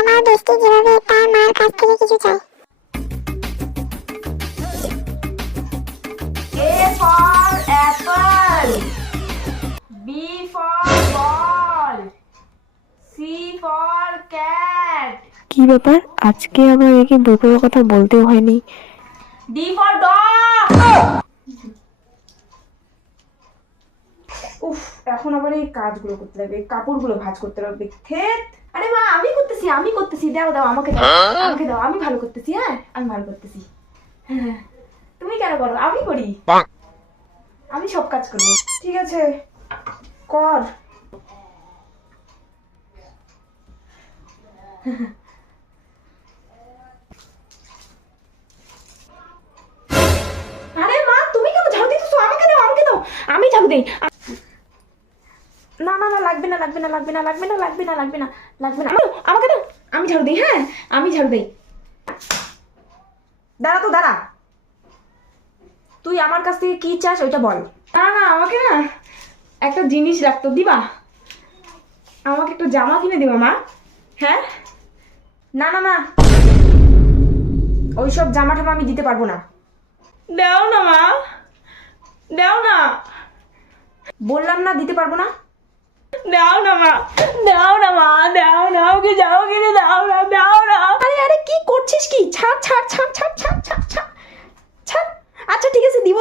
আমার বেস্টি যেভাবে তার মার কাছ থেকে কিছু চায়। A for apple, B for ball, C for cat, কি ব্যাপার, আজকে আবার একে দুটোর কথা বলতেও হয়নি। D for dog. উফ, এখন আবার এই কাজগুলো করতে লাগবে, কাপড়গুলো ভাঁজ করতে লাগবে। থেত, আরে মা আমি করতেছি, দাও দাও আমাকে দাও, আমি ভালো করতেছি। হ্যাঁ আমি ভালো করতেছি। হ্যাঁ, তুমি কেন করো, আমি করি, আমি সব কাজ করবো। ঠিক আছে কর। আরে মা তুমি কেন ঝাড়ু দিতেছো, আমাকে দাও আমি ঝাড়ু দেই। না না না লাগবে না আমাকে দাও, আমি ঝাড়ু দিই। হ্যাঁ আমি ঝাড়ু দেই। দাঁড়া তুই আমার কাছ থেকে কি চাস ওইটা বল। না না আমাকে না একটা জিনিস লাগতো, দিবা? আমাকে একটা জামা কিনে দিবা মা। হ্যাঁ না না না ওইসব জামা টামা আমি দিতে পারবো না। দাও না মা, দাও না, বললাম না দিতে পারবো না। দাও না মা, দাও না, ওকে যাও কিনে দাও না। আরে আরে কি করছিস কি, ছাড়। আচ্ছা ঠিক আছে দিব